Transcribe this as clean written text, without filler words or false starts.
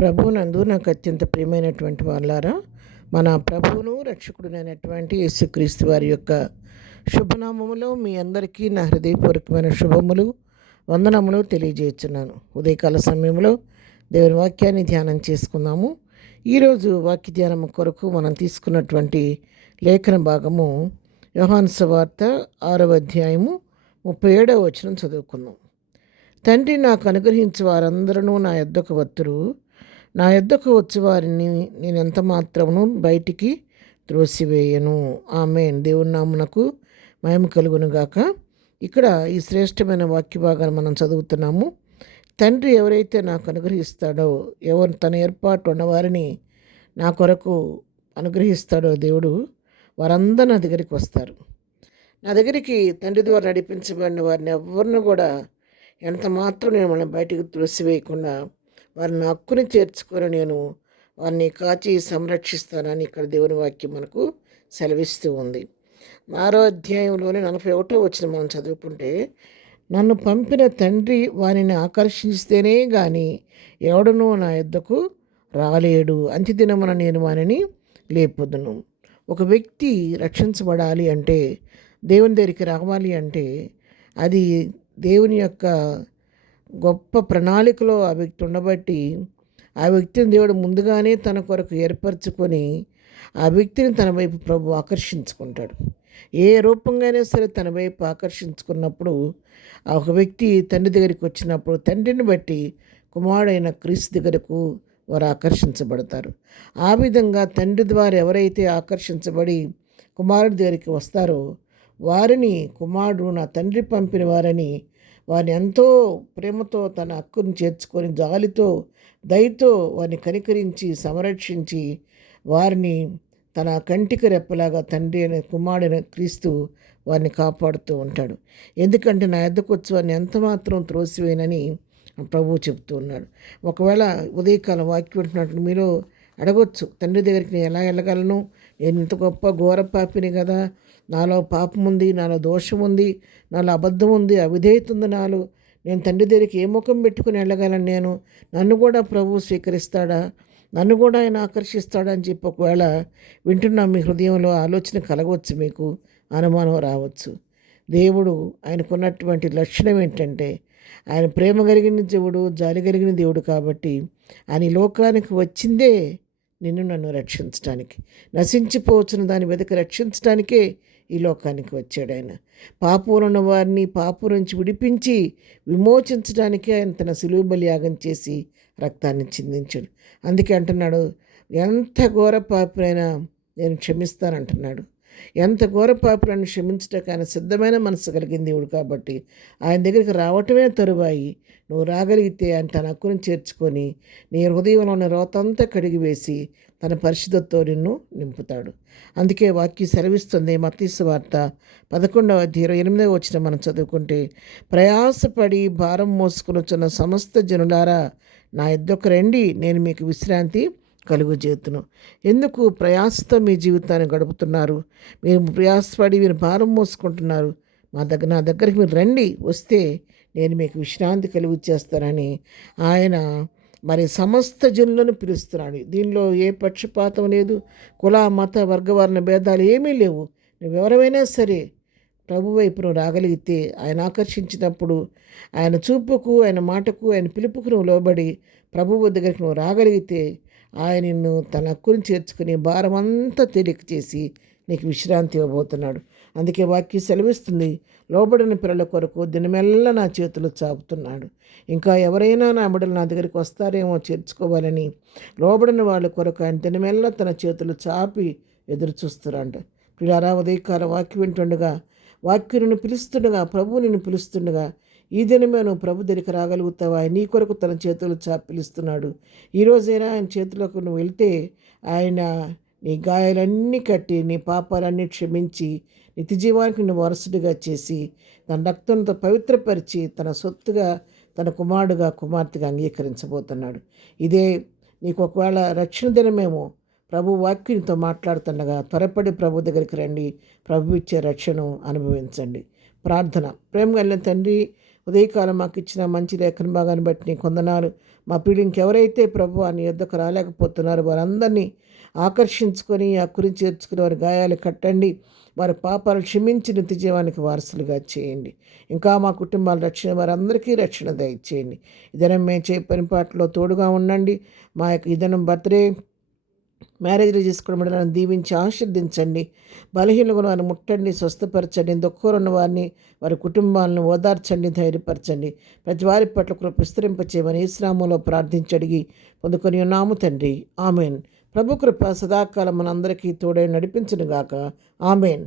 ప్రభువునందు నాకు అత్యంత ప్రియమైనటువంటి వాళ్ళారా, మన ప్రభువును రక్షకుడునైనటువంటి యేసుక్రీస్తు వారి యొక్క శుభనామములో మీ అందరికీ నా హృదయపూర్వకమైన శుభములు వందనములు తెలియజేస్తున్నాను. ఉదయకాల సమయంలో దేవుని వాక్యాన్ని ధ్యానం చేసుకుందాము. ఈరోజు వాక్య ధ్యానం కొరకు మనం తీసుకున్నటువంటి లేఖన భాగము యోహాను సువార్త 6వ అధ్యాయము 37వ వచనం చదువుకుందాం. తండ్రి నాకు అనుగ్రహించే వారందరూ నా యొద్దకు వత్తురు, నా యొద్దకు వచ్చి వారిని నేను ఎంత మాత్రమును బయటికి త్రోసివేయను. ఆమేన్. దేవుని నామమునకు మహిమ కలుగునుగాక. ఇక్కడ ఈ శ్రేష్టమైన వాక్య భాగాన్ని మనం చదువుతున్నాము. తండ్రి ఎవరైతే నాకు అనుగ్రహిస్తాడో, ఎవరు తన ఏర్పాటు ఉన్నవారిని నా కొరకు అనుగ్రహిస్తాడో దేవుడు, వారందరూ నా దగ్గరికి వస్తారు. నా దగ్గరికి తండ్రి ద్వారా నడిపించబడిన వారిని ఎవరిని కూడా ఎంత మాత్రం నేను మనం బయటికి త్రోసివేయకుండా వారిని హక్కుని చేర్చుకొని నేను వారిని కాచి సంరక్షిస్తానని ఇక్కడ దేవుని వాక్యం మనకు సెలవిస్తూ ఉంది. 6వ అధ్యాయంలోని 41వ వచనం మనం చదువుకుంటే, నన్ను పంపిన తండ్రి వారిని ఆకర్షిస్తేనే కానీ ఎవడనూ నా యొద్దకు రాలేడు. అంత్యదినమున నేను వారిని లేపుదును. ఒక వ్యక్తి రక్షించబడాలి అంటే, దేవుని దగ్గరికి రావాలి అంటే, అది దేవుని యొక్క గొప్ప ప్రణాళికలో ఆ వ్యక్తి ఉండబట్టి ఆ వ్యక్తిని దేవుడు ముందుగానే తన కొరకు ఏర్పరచుకొని ఆ వ్యక్తిని తన వైపు ప్రభు ఆకర్షించుకుంటాడు. ఏ రూపంగానే సరే తన వైపు ఆకర్షించుకున్నప్పుడు ఆ ఒక వ్యక్తి తండ్రి దగ్గరికి వచ్చినప్పుడు తండ్రిని బట్టి కుమారుడైన క్రీస్తు దగ్గరకు వారు ఆకర్షించబడతారు. ఆ విధంగా తండ్రి ద్వారా ఎవరైతే ఆకర్షించబడి కుమారుడి దగ్గరికి వస్తారో వారిని కుమారుడు నా తండ్రి పంపిన వారిని ఎంతో ప్రేమతో తన హక్కును చేర్చుకొని జాలితో దయతో వారిని కనికరించి సంరక్షించి వారిని తన కంటికి రెప్పలాగా తండ్రి అనే కుమారుడైన క్రీస్తు వారిని కాపాడుతూ ఉంటాడు. ఎందుకంటే నా యొద్దకు వచ్చి వారిని ఎంత మాత్రం త్రోసివేయనని ప్రభువు చెప్తూ ఉన్నాడు. ఒకవేళ ఉదయకాలం వాక్యం వింటున్నట్టు మీరు అడగొచ్చు, తండ్రి దగ్గరికి నేను ఎలా వెళ్ళగలను? నేను ఇంత గొప్ప ఘోర పాపిని కదా, నాలో పాపం ఉంది, నాలో దోషం ఉంది, నాలో అబద్ధం ఉంది, అవిధేయత ఉంది నాలో. నేను తండ్రి దగ్గరికి ఏ ముఖం పెట్టుకుని వెళ్ళగలను? నన్ను కూడా ప్రభువు స్వీకరిస్తాడా? నన్ను కూడా ఆయన ఆకర్షిస్తాడా అని చెప్పి ఒకవేళ వింటున్నా మీ హృదయంలో ఆలోచన కలగవచ్చు, మీకు అనుమానం రావచ్చు. దేవుడు ఆయనకున్నటువంటి లక్షణం ఏంటంటే, ఆయన ప్రేమ కలిగిన దేవుడు, జాలి కలిగిన దేవుడు కాబట్టి ఆయన ఈ లోకానికి వచ్చిందే నన్ను రక్షించడానికి, నశించిపోవచ్చున్న దాని వెదకి రక్షించడానికే ఈ లోకానికి వచ్చాడు. ఆయన పాపమున్న వారిని పాపం నుంచి విడిపించి విమోచించడానికే ఆయన తన సిలువ బలియాగం చేసి రక్తాన్ని చిందించాడు. అందుకే అంటున్నాడు, ఎంత ఘోర పాపులైనా నేను క్షమిస్తానంటున్నాడు. ఎంత ఘోర పాపులను క్షమించడానికి ఆయన సిద్ధమైన మనసు కలిగిన దేవుడు కాబట్టి ఆయన దగ్గరికి రావటమే తరువాయి. నువ్వు రాగలిగితే ఆయన తన హక్కును చేర్చుకొని నీ హృదయంలో ఉన్న రోతంతా కడిగివేసి తన పరిశుద్ధతో నిన్ను నింపుతాడు. అందుకే వాక్యం సెలవిస్తుంది. మత్తయి సువార్త 11వ అధ్యాయం 8వ వచనం మనం చదువుకుంటే, ప్రయాసపడి భారం మోసుకొనుచున్న సమస్త జనులారా నా యొద్దకు రండి, నేను మీకు విశ్రాంతి కలుగజేతును. ఎందుకు ప్రయాసతో మీ జీవితాన్ని గడుపుతున్నారు? మీరు ప్రయాసపడి మీరు భారం మోసుకుంటున్నారు. నా దగ్గరికి మీరు రండి, వస్తే నేను మీకు విశ్రాంతి కలుగు చేస్తానని ఆయన మరి సమస్త జనులను పిలుస్తున్నాడు. దీనిలో ఏ పక్షపాతం లేదు, కుల మత వర్గవర్ణ భేదాలు ఏమీ లేవు. నువ్వెవరైనా సరే ప్రభు వైపు నువ్వు రాగలిగితే, ఆయన ఆకర్షించినప్పుడు ఆయన చూపుకు, ఆయన మాటకు, ఆయన పిలుపుకు నువ్వు లోబడి ప్రభువు దగ్గరికి నువ్వు రాగలిగితే ఆయన నిన్ను తన హక్కును చేర్చుకుని భారం అంతా తేలిక చేసి నీకు విశ్రాంతి ఇవ్వబోతున్నాడు. అందుకే వాక్యం సెలవిస్తుంది, లోబడిన పిల్లల కొరకు దినమెల్లా నా చేతులు చాపుతున్నాడు. ఇంకా ఎవరైనా నా బిడ్డలు నా దగ్గరికి వస్తారేమో చేర్చుకోవాలని లోబడిన వాళ్ళ కొరకు ఆయన దినమెల్లా తన చేతులు చాపి ఎదురు చూస్తున్నాడు. పిల్లారా, ఉదయకాల వాక్యం వింటుండగా, వాక్యం నిన్ను పిలుస్తుండగా, ప్రభువు నిన్ను పిలుస్తుండగా, ఈ దినమే నువ్వు ప్రభు దగ్గరికి రాగలుగుతావా? నీ కొరకు తన చేతులు చాపి పిలుస్తున్నాడు. ఈరోజైనా ఆయన చేతులకు నువ్వు వెళ్తే ఆయన నీ గాయాలన్నీ కట్టి నీ పాపాలన్నీ క్షమించి నిత్య జీవానికి నువ్వు వారసుడిగా చేసి తన రక్తంతో పవిత్రపరిచి తన సొత్తుగా తన కుమారుడుగా కుమార్తెగా అంగీకరించబోతున్నాడు. ఇదే నీకు ఒకవేళ రక్షణ దినమేమో. ప్రభు వాక్యంతో మాట్లాడుతుండగా త్వరపడి ప్రభు దగ్గరికి రండి, ప్రభు ఇచ్చే రక్షణ అనుభవించండి. ప్రార్థన. ప్రేమ కలిగిన తండ్రి, ఉదయకాలం మాకు ఇచ్చిన మంచి లేఖన భాగాన్ని బట్టి నీ కొందనాలు. మా ప్రియులు ఇంకెవరైతే ప్రభు నీ యొద్దకు రాలేకపోతున్నారో వారందరినీ ఆకర్షించుకొని ఆ కురి చేర్చుకుని వారి గాయాలు కట్టండి, వారి పాపాలు క్షమించి నిత్య జీవానికి వారసులుగా చేయండి. ఇంకా మా కుటుంబాల రక్షణ వారందరికీ రక్షణ దయచేయండి. ఇదనం మేము చే పని పాటలో తోడుగా ఉండండి. మా యొక్క ఇదనం బర్త్డే మ్యారేజ్లు చేసుకోవడం బిడ్డలను దీవించి ఆశీర్దించండి. బలహీనలను వారిని ముట్టండి, స్వస్థపరచండి. దుఃఖంలో ఉన్న వారిని వారి కుటుంబాలను ఓదార్చండి, ధైర్యపరచండి. ప్రతి వారి పట్ల కృప విస్తరింపచేయమని యేసునామములో ప్రార్థించి అడిగి పొందుకొని ఉన్నాము తండ్రి. ఆమెన్. ప్రభు కృప సదాకాలం మనందరికీ తోడై నడిపించునుగాక. ఆమెన్.